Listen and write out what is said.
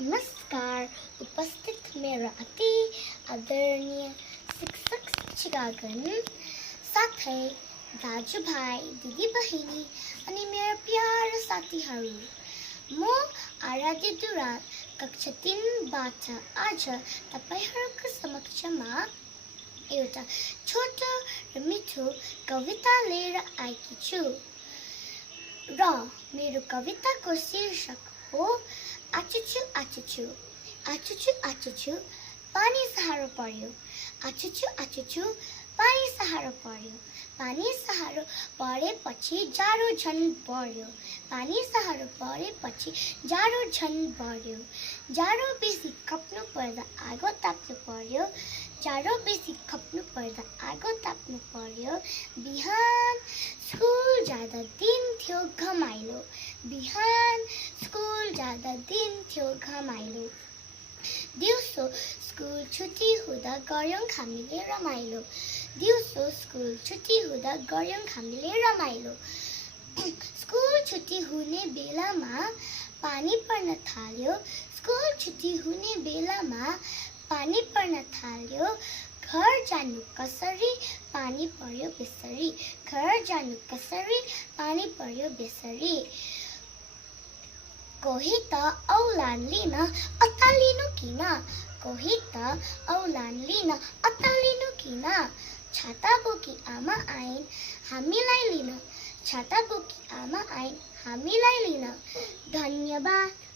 नमस्कार। उपस्थित मेरा अति आदरणीय शिक्षक शिक्षिकागण, साथै दाजुभाइ दिदीबहिनी अनि मेरा प्यारा साथीहरू, म आराध्य दुराल कक्षा 3 बाट आज तपाईहरूको समक्षमा एउटा छोटो र मिठो कविता लिएर आएकी छु र मेरो कविताको शीर्षक हो आचुचु आचुचु। आचुचु आचुचु पानी साह्रो पर्यो। आचुचु आचुचु पानी साह्रो पर्यो। पानी साह्रो परेपछि जाडो झन् बढ्यो। पानी साह्रो परेपछि जाडो झन् बढ्यो। जाडो बेसी खप्नु पर्दा आगो ताप्नु पर्यो। जाडो बेसी खप्नु पर्दा आगो ताप्नु पर्यो। बिहान स्कुल जाँदा दिन थियो घमाइलो। बिहान स्कुल जाँदा दिन थियो घमाइलो। दिउँसो स्कुल छुट्टी हुँदा गऱ्यौँ हामीले रमाइलो। दिउँसो स्कुल छुट्टी हुँदा गऱ्यौँ हामीले रमाइलो। स्कुल छुट्टी हुने बेलामा पानी पर्न थाल्यो। स्कुल छुट्टी हुने बेलामा पानी पर्न थाल्यो। घर जानु कसरी पानी पर्यो बेसरी। घर जानु कसरी पानी पर्यो बेसरी। कोही त औलान लिन अत्तालिनु किन। कोही त औलान लिन अत्तालिनु किन। छाता बोकी आमा आइन् हामीलाई लिन। छाता बोकी आमा आइन् हामीलाई लिन। धन्यवाद।